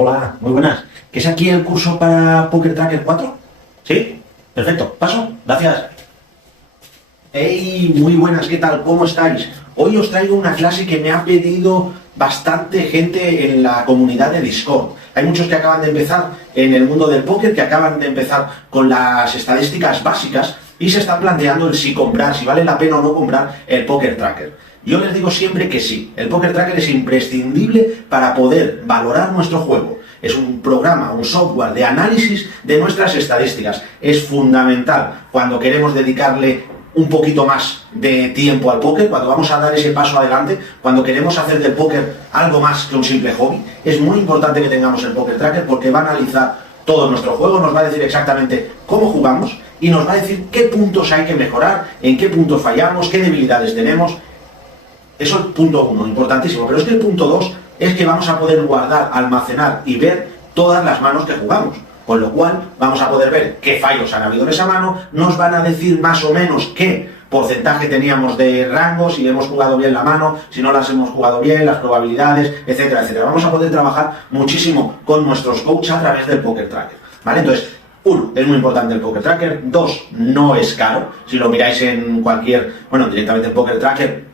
Hola, muy buenas. ¿Qué es aquí el curso para Poker Tracker 4? ¿Sí? Perfecto. Paso. Gracias. Hey, muy buenas, ¿qué tal? ¿Cómo estáis? Hoy os traigo una clase que me ha pedido bastante gente en la comunidad de Discord. Hay muchos que acaban de empezar en el mundo del póker, que acaban de empezar con las estadísticas básicas y se están planteando el si comprar, si vale la pena o no comprar el Poker Tracker. Yo les digo siempre que sí, el Poker Tracker es imprescindible para poder valorar nuestro juego. Es un programa, un software de análisis de nuestras estadísticas. Es fundamental cuando queremos dedicarle un poquito más de tiempo al póker, cuando vamos a dar ese paso adelante, cuando queremos hacer del póker algo más que un simple hobby. Es muy importante que tengamos el Poker Tracker porque va a analizar todo nuestro juego, nos va a decir exactamente cómo jugamos y nos va a decir qué puntos hay que mejorar, en qué puntos fallamos, qué debilidades tenemos. Eso es el punto 1, importantísimo. Pero es que el punto 2 es que vamos a poder guardar, almacenar y ver todas las manos que jugamos. Con lo cual vamos a poder ver qué fallos han habido en esa mano, nos van a decir más o menos qué porcentaje teníamos de rango, si hemos jugado bien la mano, si no las hemos jugado bien, las probabilidades, etcétera, etcétera. Vamos a poder trabajar muchísimo con nuestros coaches a través del Poker Tracker, ¿vale? Entonces, 1, es muy importante el Poker Tracker. 2, no es caro. Si lo miráis en cualquier, directamente el Poker Tracker,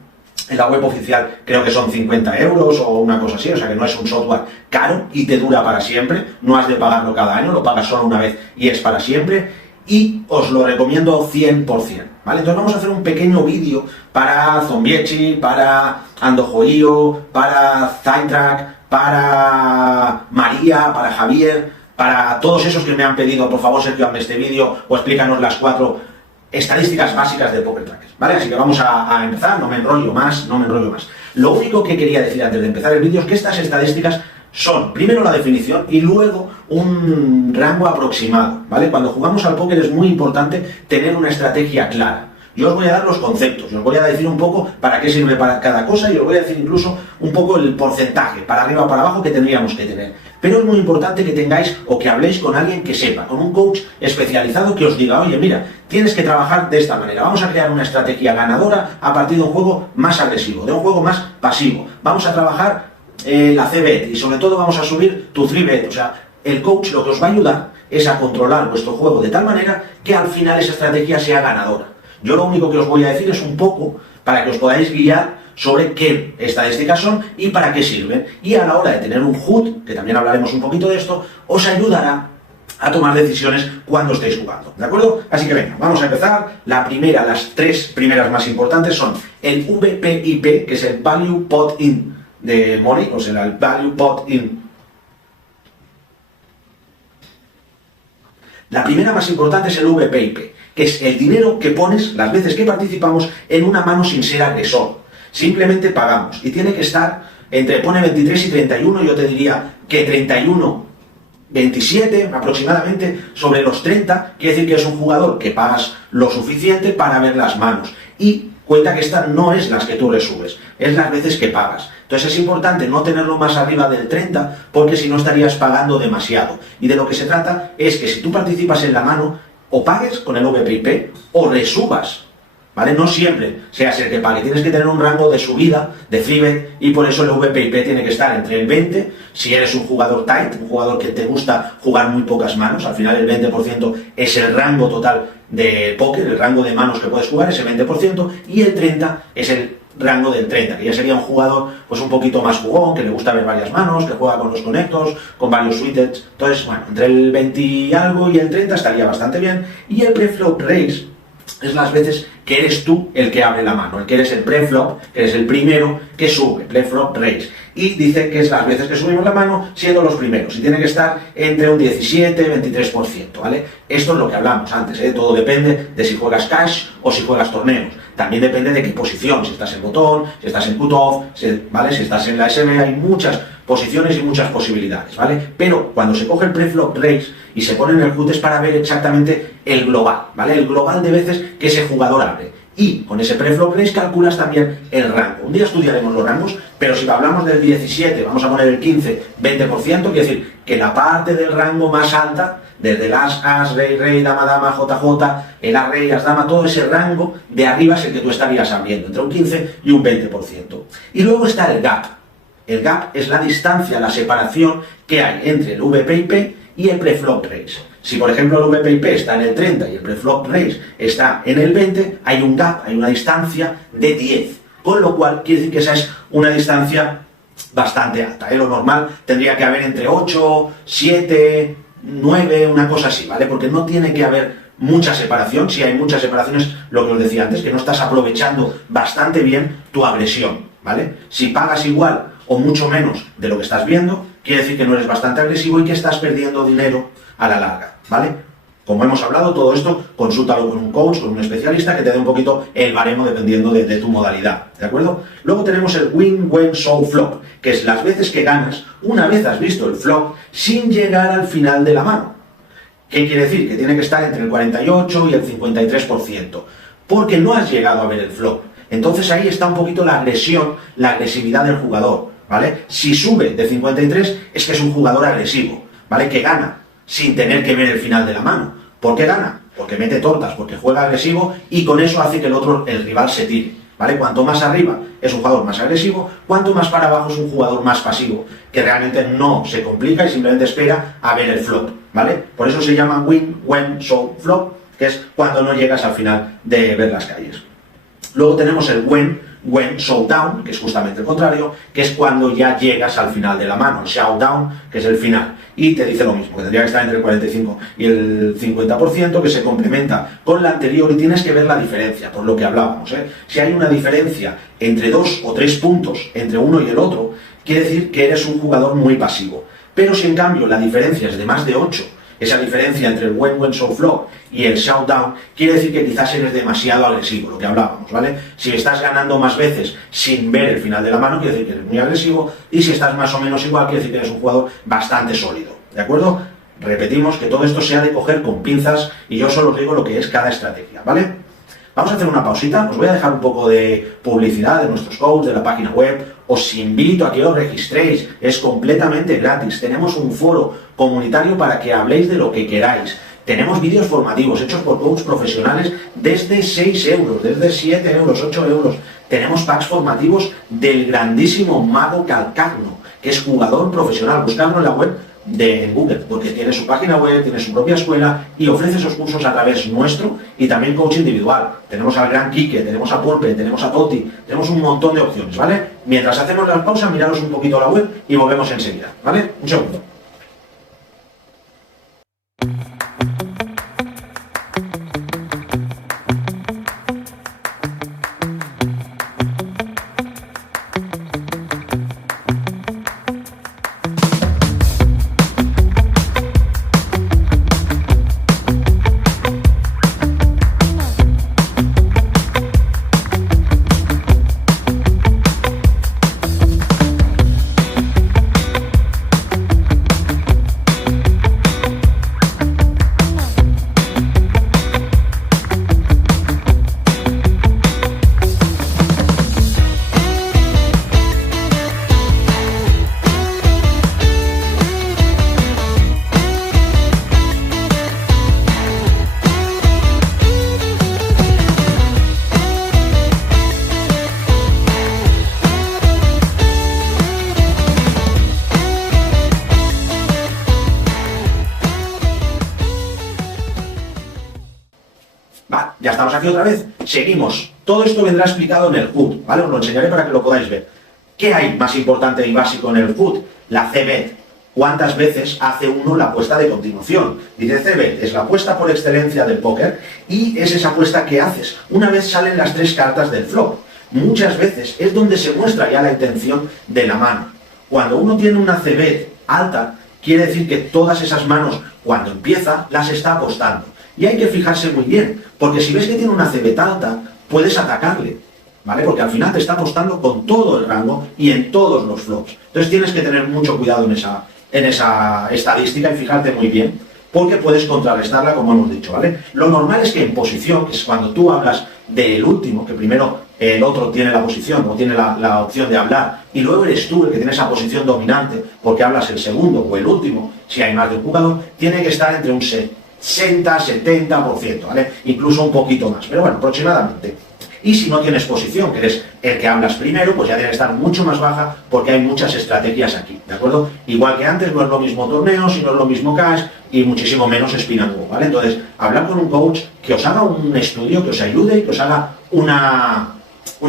en la web oficial creo que son 50 euros o una cosa así, o sea que no es un software caro y te dura para siempre, no has de pagarlo cada año, lo pagas solo una vez y es para siempre, y os lo recomiendo 100%, ¿vale? Entonces vamos a hacer un pequeño vídeo para Zombiechi, para Andojoío, para Zytrack, para María, para Javier, para todos esos que me han pedido, por favor, Sergio, hazme este vídeo o explícanos las 4 estadísticas básicas del Poker Tracker, ¿vale? Así que vamos a empezar, no me enrollo más. Lo único que quería decir antes de empezar el vídeo es que estas estadísticas son, primero la definición y luego un rango aproximado, ¿vale? Cuando jugamos al póker es muy importante tener una estrategia clara. Yo os voy a dar los conceptos, os voy a decir un poco para qué sirve para cada cosa y os voy a decir incluso un poco el porcentaje, para arriba o para abajo, que tendríamos que tener. Pero es muy importante que tengáis o que habléis con alguien que sepa, con un coach especializado que os diga, oye, mira, tienes que trabajar de esta manera, vamos a crear una estrategia ganadora a partir de un juego más agresivo, de un juego más pasivo. Vamos a trabajar la C-Bet y sobre todo vamos a subir tu 3-Bet. O sea, el coach lo que os va a ayudar es a controlar vuestro juego de tal manera que al final esa estrategia sea ganadora. Yo lo único que os voy a decir es un poco para que os podáis guiar sobre qué estadísticas son y para qué sirven. Y a la hora de tener un HUD, que también hablaremos un poquito de esto, os ayudará a tomar decisiones cuando estéis jugando, ¿de acuerdo? Así que venga, vamos a empezar. Las 3 primeras más importantes son el VPIP, que es el Value Pot In de Money, o sea, el Value Pot In. La primera más importante es el VPIP, que es el dinero que pones las veces que participamos en una mano sin ser agresor. Simplemente pagamos y tiene que estar pone 23 y 31, yo te diría que 31, 27 aproximadamente, sobre los 30, quiere decir que es un jugador que pagas lo suficiente para ver las manos. Y cuenta que esta no es las que tú le subes, es las veces que pagas. Entonces es importante no tenerlo más arriba del 30, porque si no estarías pagando demasiado. Y de lo que se trata es que si tú participas en la mano, o pagues con el VPIP o resubas, ¿vale? No siempre seas el que pague, tienes que tener un rango de subida, de 3-bet, y por eso el VPIP tiene que estar entre el 20, si eres un jugador tight, un jugador que te gusta jugar muy pocas manos, al final el 20% es el rango total de póker, el rango de manos que puedes jugar, ese 20%, y el 30 es el rango del 30, que ya sería un jugador pues un poquito más jugón, que le gusta ver varias manos, que juega con los conectos, con varios suites. Entonces, bueno, entre el 20 y algo y el 30 estaría bastante bien. Y el preflop raise es las veces que eres tú el que abre la mano, el que eres el preflop, que eres el primero que sube, preflop raise. Y dice que es las veces que subimos la mano siendo los primeros, y tiene que estar entre un 17-23%, ¿vale? Esto es lo que hablamos antes, ¿eh? Todo depende de si juegas cash o si juegas torneos. También depende de qué posición, si estás en botón, si estás en cutoff, ¿vale? Si estás en la SM, hay muchas posiciones y muchas posibilidades, ¿vale? Pero cuando se coge el preflop raise y se pone en el HUD es para ver exactamente el global, ¿vale? El global de veces que ese jugador abre. Y con ese preflop raise calculas también el rango. Un día estudiaremos los rangos, pero si hablamos del 17, vamos a poner el 15, 20%, quiere decir que la parte del rango más alta, desde el as, rey, rey, dama, dama, JJ, el as, rey, as, dama, todo ese rango de arriba es el que tú estarías abriendo, entre un 15 y un 20%. Y luego está el gap. El gap es la distancia, la separación que hay entre el VP/IP y el preflop raise. Si por ejemplo el VP/IP está en el 30 y el preflop raise está en el 20, hay un gap, hay una distancia de 10. Con lo cual quiere decir que esa es una distancia bastante alta. Lo normal tendría que haber entre 8, 7, 9, una cosa así, ¿vale? Porque no tiene que haber mucha separación. Si hay muchas separaciones, lo que os decía antes, que no estás aprovechando bastante bien tu agresión, ¿vale? Si pagas igual o mucho menos de lo que estás viendo, quiere decir que no eres bastante agresivo y que estás perdiendo dinero a la larga, ¿vale? Como hemos hablado, todo esto, consúltalo con un coach, con un especialista que te dé un poquito el baremo dependiendo de tu modalidad, ¿de acuerdo? Luego tenemos el win, when, show, flop, que es las veces que ganas una vez has visto el flop sin llegar al final de la mano. ¿Qué quiere decir? Que tiene que estar entre el 48 y el 53%, porque no has llegado a ver el flop. Entonces ahí está un poquito la agresión, la agresividad del jugador, ¿vale? Si sube de 53 es que es un jugador agresivo, ¿vale? Que gana sin tener que ver el final de la mano. ¿Por qué gana? Porque mete tortas, porque juega agresivo y con eso hace que el rival se tire, ¿vale? Cuanto más arriba es un jugador más agresivo, cuanto más para abajo es un jugador más pasivo, que realmente no se complica y simplemente espera a ver el flop, ¿vale? Por eso se llama win, when, show, flop, que es cuando no llegas al final de ver las calles. Luego tenemos el when, showdown, que es justamente el contrario, que es cuando ya llegas al final de la mano, el showdown, que es el final. Y te dice lo mismo, que tendría que estar entre el 45 y el 50%, que se complementa con la anterior y tienes que ver la diferencia, por lo que hablábamos, ¿eh? Si hay una diferencia entre 2 o 3 puntos entre uno y el otro, quiere decir que eres un jugador muy pasivo. Pero si en cambio la diferencia es de más de 8, esa diferencia entre el when, show, flop y el showdown, quiere decir que quizás eres demasiado agresivo, lo que hablábamos, ¿vale? Si estás ganando más veces sin ver el final de la mano, quiere decir que eres muy agresivo, y si estás más o menos igual, quiere decir que eres un jugador bastante sólido, ¿de acuerdo? Repetimos que todo esto se ha de coger con pinzas y yo solo os digo lo que es cada estrategia, ¿vale? Vamos a hacer una pausita, os voy a dejar un poco de publicidad de nuestros coaches, de la página web. Os invito a que os registréis, es completamente gratis. Tenemos un foro comunitario para que habléis de lo que queráis. Tenemos vídeos formativos hechos por coaches profesionales desde 6 euros, desde 7 euros, 8 euros. Tenemos packs formativos del grandísimo Mago Calcagno, que es jugador profesional. Buscadlo en la web en Google, porque tiene su página web, tiene su propia escuela y ofrece esos cursos a través nuestro y también coach individual. Tenemos al gran Quique, tenemos a Pulpe, tenemos a Toti, tenemos un montón de opciones, ¿vale? Mientras hacemos la pausa, miraros un poquito la web y volvemos enseguida, ¿vale? Un segundo. Ya estamos aquí otra vez, seguimos. Todo esto vendrá explicado en el HUD, ¿vale? Os lo enseñaré para que lo podáis ver. ¿Qué hay más importante y básico en el HUD? La CBET. ¿Cuántas veces hace uno la apuesta de continuación? Dice CBET, es la apuesta por excelencia del póker y es esa apuesta que haces una vez salen las 3 cartas del flop. Muchas veces es donde se muestra ya la intención de la mano. Cuando uno tiene una CBET alta, quiere decir que todas esas manos, cuando empieza, las está apostando. Y hay que fijarse muy bien, porque si ves que tiene una CBET alta, puedes atacarle, ¿vale? Porque al final te está apostando con todo el rango y en todos los flops. Entonces tienes que tener mucho cuidado en esa estadística y fijarte muy bien, porque puedes contrarrestarla, como hemos dicho, ¿vale? Lo normal es que en posición, que es cuando tú hablas del último, que primero el otro tiene la posición o tiene la opción de hablar, y luego eres tú el que tiene esa posición dominante, porque hablas el segundo o el último, si hay más de un jugador, tiene que estar entre un 60-70%, ¿vale? Incluso un poquito más, pero bueno, aproximadamente. Y si no tienes posición, que eres el que hablas primero, pues ya debe estar mucho más baja porque hay muchas estrategias aquí, ¿de acuerdo? Igual que antes, no es lo mismo torneos y no es lo mismo cash y muchísimo menos spin and go, ¿vale? Entonces, hablar con un coach que os haga un estudio, que os ayude y que os haga una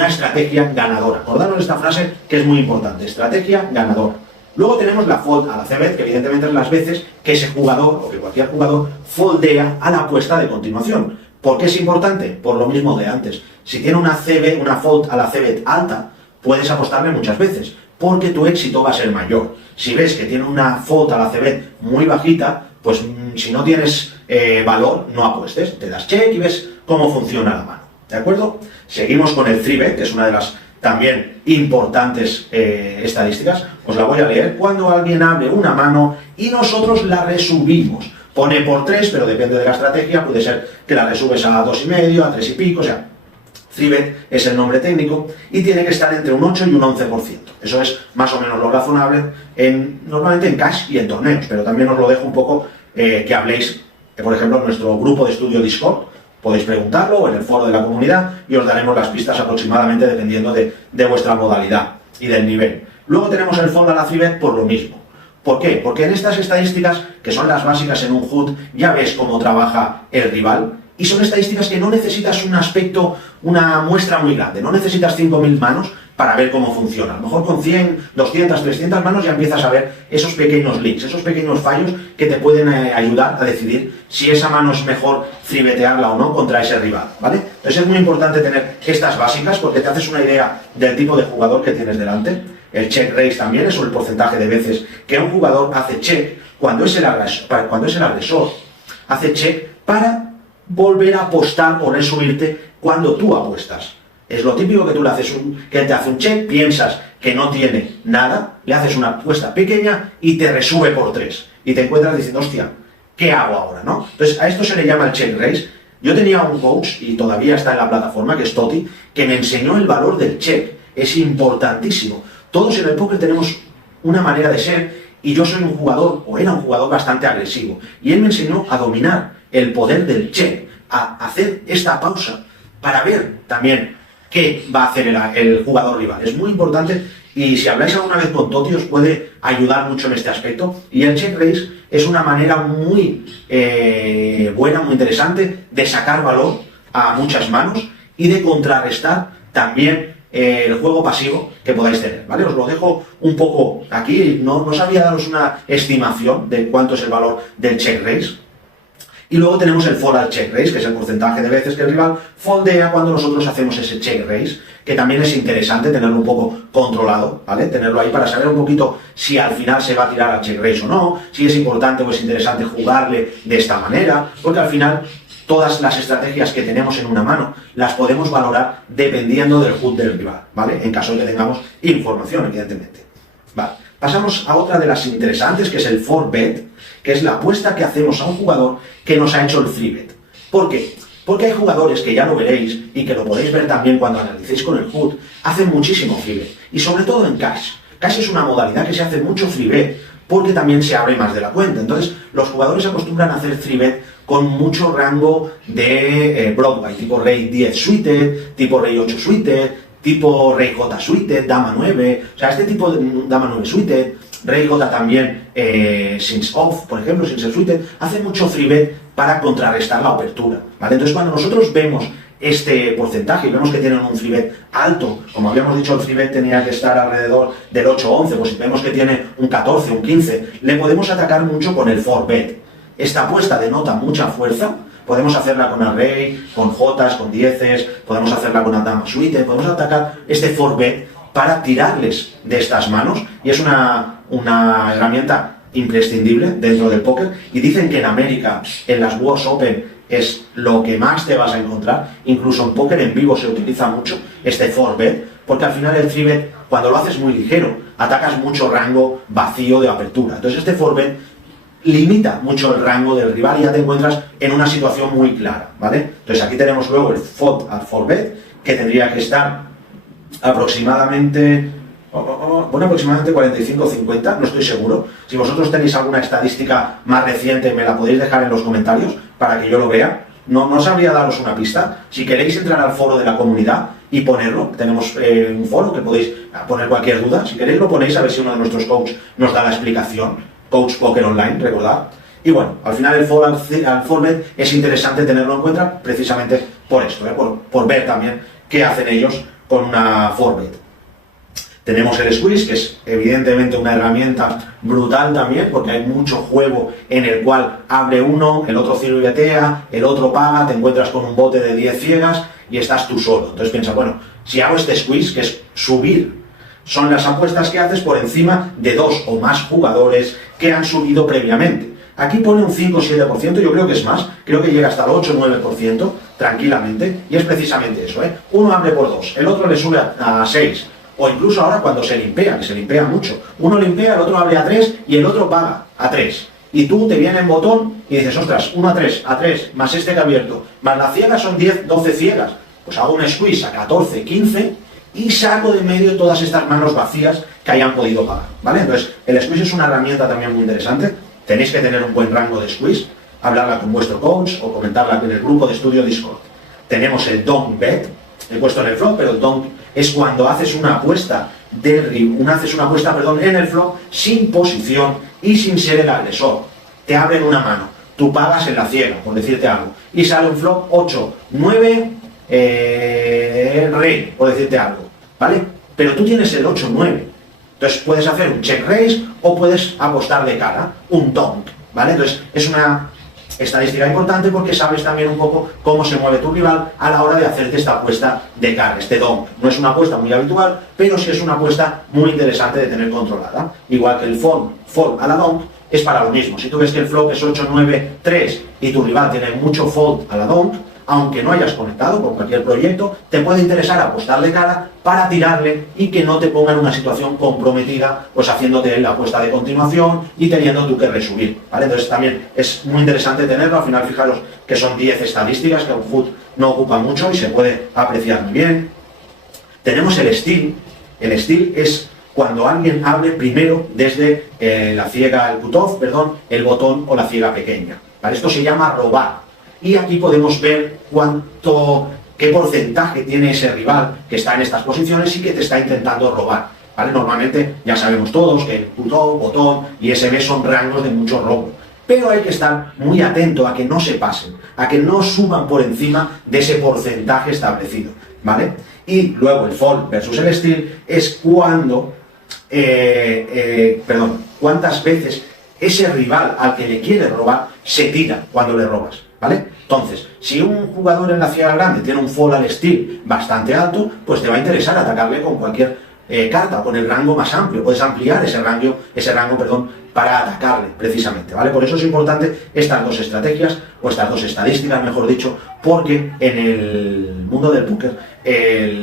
estrategia ganadora. Acordaros esta frase que es muy importante, estrategia ganadora. Luego tenemos la fold a la c-bet, que evidentemente es las veces que ese jugador o que cualquier jugador foldea a la apuesta de continuación. ¿Por qué es importante? Por lo mismo de antes. Si tiene una fold a la c-bet alta, puedes apostarle muchas veces, porque tu éxito va a ser mayor. Si ves que tiene una fold a la c-bet muy bajita, pues si no tienes valor, no apuestes. Te das check y ves cómo funciona la mano. ¿De acuerdo? Seguimos con el 3-bet, que es una de las también importantes estadísticas. Os la voy a leer. Cuando alguien abre una mano y nosotros la resubimos. Pone por 3, pero depende de la estrategia. Puede ser que la resubes a 2,5, a 3 y pico. O sea, 3-bet es el nombre técnico y tiene que estar entre un 8 y un 11%. Eso es más o menos lo razonable normalmente en cash y en torneos. Pero también os lo dejo un poco que habléis, por ejemplo, en nuestro grupo de estudio Discord. Podéis preguntarlo o en el foro de la comunidad y os daremos las pistas aproximadamente dependiendo de vuestra modalidad y del nivel. Luego tenemos el fold a la 3-bet por lo mismo. ¿Por qué? Porque en estas estadísticas, que son las básicas en un HUD, ya ves cómo trabaja el rival y son estadísticas que no necesitas un aspecto, una muestra muy grande, no necesitas 5.000 manos para ver cómo funciona. A lo mejor con 100, 200, 300 manos ya empiezas a ver esos pequeños leaks, esos pequeños fallos que te pueden ayudar a decidir si esa mano es mejor tribetearla o no contra ese rival, ¿vale? Entonces es muy importante tener estas básicas porque te haces una idea del tipo de jugador que tienes delante. El check raise también es el porcentaje de veces que un jugador hace check cuando es el agresor, hace check para volver a apostar o resubirte cuando tú apuestas. Es lo típico que tú le haces que te hace un check, piensas que no tiene nada, le haces una apuesta pequeña y te resube por 3. Y te encuentras diciendo, hostia, ¿qué hago ahora? ¿No? Entonces, a esto se le llama el check raise. Yo tenía un coach, y todavía está en la plataforma, que es Toti, que me enseñó el valor del check. Es importantísimo. Todos en el póker tenemos una manera de ser, y yo soy un jugador, o era un jugador bastante agresivo. Y él me enseñó a dominar el poder del check, a hacer esta pausa, para ver también qué va a hacer el jugador rival. Es muy importante y si habláis alguna vez con Toti os puede ayudar mucho en este aspecto. Y el check raise es una manera muy buena, muy interesante de sacar valor a muchas manos y de contrarrestar también el juego pasivo que podáis tener, ¿vale? Os lo dejo un poco aquí, no sabía daros una estimación de cuánto es el valor del check raise. Y luego tenemos el fold al check raise, que es el porcentaje de veces que el rival foldea cuando nosotros hacemos ese check raise, que también es interesante tenerlo un poco controlado, ¿vale? Tenerlo ahí para saber un poquito si al final se va a tirar al check raise o no, si es importante o es interesante jugarle de esta manera, porque al final todas las estrategias que tenemos en una mano las podemos valorar dependiendo del HUD del rival, ¿vale? En caso de que tengamos información, evidentemente. Vale. Pasamos a otra de las interesantes, que es el 4-bet, que es la apuesta que hacemos a un jugador que nos ha hecho el 3-bet. ¿Por qué? Porque hay jugadores que ya lo veréis y que lo podéis ver también cuando analicéis con el HUD, hacen muchísimo 3-bet. Y sobre todo en cash. Cash es una modalidad que se hace mucho 3-bet porque también se abre más de la cuenta. Entonces, los jugadores acostumbran a hacer 3-bet con mucho rango de Broadway, tipo Rey 10 suited, tipo Rey 8 suited, tipo Rey J suited, Dama 9, o sea, este tipo de Dama 9 suited, Rey J también, Since Off, por ejemplo, Since Suited, hace mucho 3-bet para contrarrestar la apertura, ¿vale? Entonces, cuando nosotros vemos este porcentaje y vemos que tienen un 3-bet alto, como habíamos dicho, el 3-bet tenía que estar alrededor del 8-11, pues si vemos que tiene un 14, un 15, le podemos atacar mucho con el 4-bet. Esta apuesta denota mucha fuerza. Podemos hacerla con el Rey, con Jotas, con 10s, podemos hacerla con la Dama Suite, podemos atacar este 4-bet para tirarles de estas manos y es una herramienta imprescindible dentro del póker y dicen que en América, en las Worlds Open, es lo que más te vas a encontrar, incluso en póker en vivo se utiliza mucho este 4-bet, porque al final el 3-bet, cuando lo haces muy ligero, atacas mucho rango vacío de apertura. Entonces este 4-bet limita mucho el rango del rival y ya te encuentras en una situación muy clara, ¿vale? Entonces aquí tenemos luego el fold al 4-bet, que tendría que estar aproximadamente, aproximadamente 45-50, no estoy seguro. Si vosotros tenéis alguna estadística más reciente, me la podéis dejar en los comentarios para que yo lo vea. no sabría daros una pista. Si queréis entrar al foro de la comunidad y ponerlo, tenemos un foro que podéis poner cualquier duda. Si queréis lo ponéis, a ver si uno de nuestros coaches nos da la explicación. Coach Poker Online, recordad. Y bueno, al final el foro al Forbet es interesante tenerlo en cuenta precisamente por esto, por ver también qué hacen ellos con una Forbet. Tenemos el Squeeze, que es evidentemente una herramienta brutal también, porque hay mucho juego en el cual abre uno, el otro ciruetea, el otro paga, te encuentras con un bote de 10 ciegas y estás tú solo. Entonces piensa, bueno, si hago este Squeeze, que es subir, son las apuestas que haces por encima de 2 o más jugadores que han subido previamente. Aquí pone un 5 o 7%, yo creo que es más, creo que llega hasta el 8 o 9% tranquilamente, y es precisamente eso, ¿eh? Uno abre por 2, el otro le sube a 6, o incluso ahora cuando se limpea, que se limpea mucho, uno limpea, el otro abre a 3 y el otro paga a 3. Y tú te viene en botón y dices, ostras, 1 a 3, más este que ha abierto, más la ciega son 10, 12 ciegas, pues hago un squeeze a 14, 15 y saco de medio todas estas manos vacías que hayan podido pagar, ¿vale? Entonces, el squeeze es una herramienta también muy interesante. Tenéis que tener un buen rango de squeeze, hablarla con vuestro coach o comentarla en el grupo de estudio Discord. Tenemos el donk bet, he puesto en el flop, pero el donk es cuando haces una apuesta en el flop sin posición y sin ser el agresor. Te abren una mano, tú pagas en la ciega, por decirte algo, y sale un flop 8, 9, rey, por decirte algo, ¿vale? Pero tú tienes el 8, 9. Entonces puedes hacer un check raise o puedes apostar de cara, un donk, ¿vale? Entonces es una estadística importante porque sabes también un poco cómo se mueve tu rival a la hora de hacerte esta apuesta de cara, este donk. No es una apuesta muy habitual, pero sí es una apuesta muy interesante de tener controlada. Igual que el fold a la donk es para lo mismo. Si tú ves que el flop es 8, 9, 3 y tu rival tiene mucho fold a la donk, aunque no hayas conectado con cualquier proyecto, te puede interesar apostar de cara para tirarle y que no te ponga en una situación comprometida, pues haciéndote la apuesta de continuación y teniendo tú que resubir, ¿vale? Entonces también es muy interesante tenerlo. Al final fijaros que son 10 estadísticas, que un foot no ocupa mucho y se puede apreciar muy bien. Tenemos el steal. El steal es cuando alguien abre primero desde la ciega, el cutoff, el botón o la ciega pequeña, ¿vale? Esto se llama robar. Y aquí podemos ver qué porcentaje tiene ese rival que está en estas posiciones y que te está intentando robar, ¿vale? Normalmente ya sabemos todos que el cutoff, botón y SB son rangos de mucho robo. Pero hay que estar muy atento a que no se pasen, a que no suban por encima de ese porcentaje establecido, ¿vale? Y luego el fold versus el steal es cuántas veces ese rival al que le quieres robar se tira cuando le robas, ¿vale? Entonces, si un jugador en la ciega grande tiene un fold al steal bastante alto, pues te va a interesar atacarle con cualquier carta, con el rango más amplio. Puedes ampliar ese rango, para atacarle, precisamente, ¿vale? Por eso es importante estas dos estrategias, o estas dos estadísticas, mejor dicho, porque en el mundo del póker,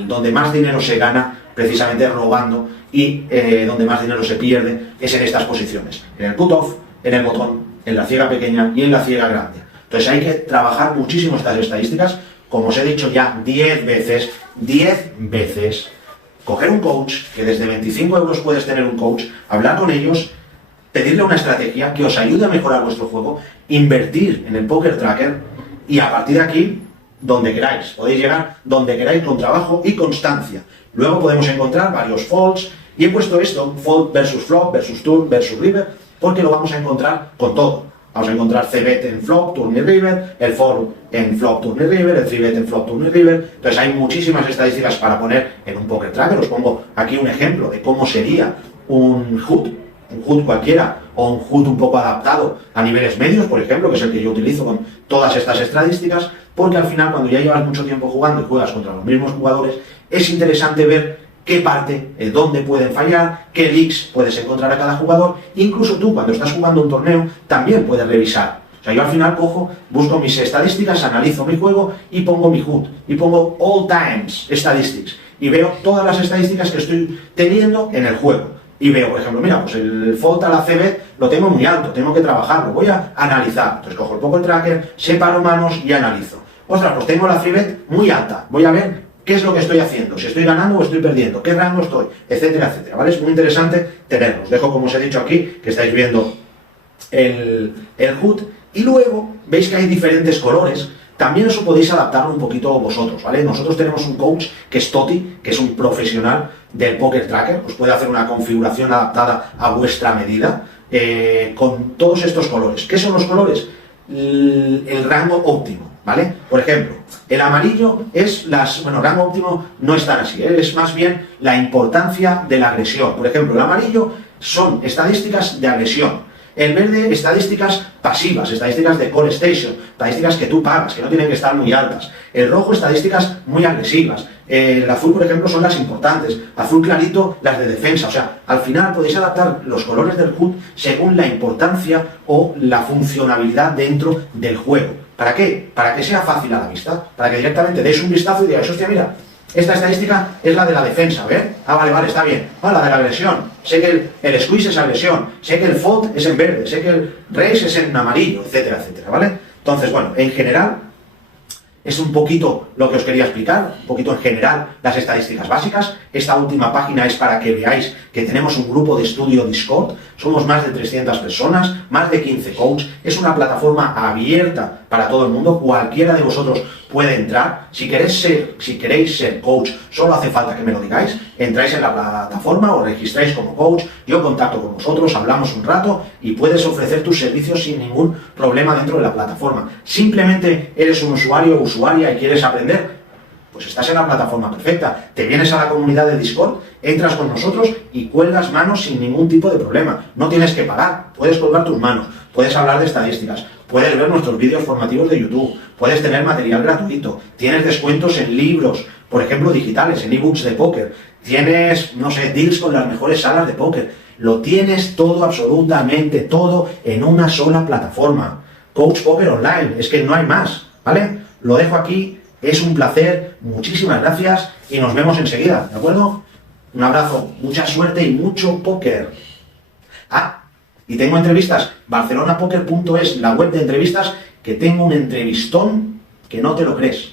donde más dinero se gana, precisamente robando, y donde más dinero se pierde, es en estas posiciones. En el cutoff, en el botón, en la ciega pequeña y en la ciega grande. Entonces hay que trabajar muchísimo estas estadísticas, como os he dicho ya 10 veces, coger un coach, que desde 25 euros puedes tener un coach, hablar con ellos, pedirle una estrategia que os ayude a mejorar vuestro juego, invertir en el Poker Tracker y a partir de aquí, donde queráis, podéis llegar donde queráis con trabajo y constancia. Luego podemos encontrar varios folds y he puesto esto, fold versus flop, versus turn, versus river, porque lo vamos a encontrar con todo. Vamos a encontrar C-bet en flop, turn y river, el fold en flop, turn y river, el 3-bet en flop, turn y river. Entonces hay muchísimas estadísticas para poner en un Poker Tracker. Os pongo aquí un ejemplo de cómo sería un HUD cualquiera, o un HUD un poco adaptado a niveles medios, por ejemplo, que es el que yo utilizo con todas estas estadísticas, porque al final cuando ya llevas mucho tiempo jugando y juegas contra los mismos jugadores, es interesante ver qué parte, dónde pueden fallar, qué leaks puedes encontrar a cada jugador. Incluso tú, cuando estás jugando un torneo, también puedes revisar. O sea, yo al final busco mis estadísticas, analizo mi juego y pongo mi HUD, y pongo All Times Statistics, y veo todas las estadísticas que estoy teniendo en el juego. Y veo, por ejemplo, mira, pues el fold a la CB lo tengo muy alto, tengo que trabajarlo, voy a analizar. Entonces cojo el Poker Tracker, separo manos y analizo. Ostras, pues tengo la CB muy alta, voy a ver qué es lo que estoy haciendo, si estoy ganando o estoy perdiendo, qué rango estoy, etcétera, etcétera, ¿vale? Es muy interesante tenerlos. Dejo, como os he dicho aquí, que estáis viendo el HUD, y luego veis que hay diferentes colores. También eso podéis adaptarlo un poquito vosotros, ¿vale? Nosotros tenemos un coach que es Toti, que es un profesional del Poker Tracker, os puede hacer una configuración adaptada a vuestra medida con todos estos colores. ¿Qué son los colores? El rango óptimo, ¿vale? Por ejemplo, el amarillo es rango óptimo no es tan así, es más bien la importancia de la agresión. Por ejemplo, el amarillo son estadísticas de agresión. El verde, estadísticas pasivas, estadísticas de call station, estadísticas que tú pagas, que no tienen que estar muy altas. El rojo, estadísticas muy agresivas. El azul, por ejemplo, son las importantes. Azul clarito, las de defensa. O sea, al final podéis adaptar los colores del HUD según la importancia o la funcionalidad dentro del juego. ¿Para qué? Para que sea fácil a la vista. Para que directamente deis un vistazo y digáis, hostia, mira, esta estadística es la de la defensa, ¿ves? Ah, vale, está bien. Ah, la de la agresión. Sé que el squeeze es agresión. Sé que el fold es en verde. Sé que el raise es en amarillo, etcétera, etcétera, ¿vale? Entonces, bueno, en general, es un poquito lo que os quería explicar, un poquito en general las estadísticas básicas. Esta última página es para que veáis que tenemos un grupo de estudio Discord, somos más de 300 personas, más de 15 coaches, es una plataforma abierta para todo el mundo, cualquiera de vosotros puede entrar. Si queréis ser coach, solo hace falta que me lo digáis, entráis en la plataforma, os registráis como coach, yo contacto con vosotros, hablamos un rato y puedes ofrecer tus servicios sin ningún problema dentro de la plataforma. Simplemente eres un usuario o usuaria y quieres aprender, pues estás en la plataforma perfecta. Te vienes a la comunidad de Discord, entras con nosotros y cuelgas manos sin ningún tipo de problema. No tienes que pagar, puedes colgar tus manos, puedes hablar de estadísticas, puedes ver nuestros vídeos formativos de YouTube, puedes tener material gratuito, tienes descuentos en libros, por ejemplo digitales, en ebooks de póker, tienes, no sé, deals con las mejores salas de póker. Lo tienes todo, absolutamente todo, en una sola plataforma. Coach Poker Online, es que no hay más, ¿vale? Lo dejo aquí, es un placer, muchísimas gracias y nos vemos enseguida, ¿de acuerdo? Un abrazo, mucha suerte y mucho póker. Ah, y tengo entrevistas, barcelonapoker.es, la web de entrevistas, que tengo un entrevistón que no te lo crees.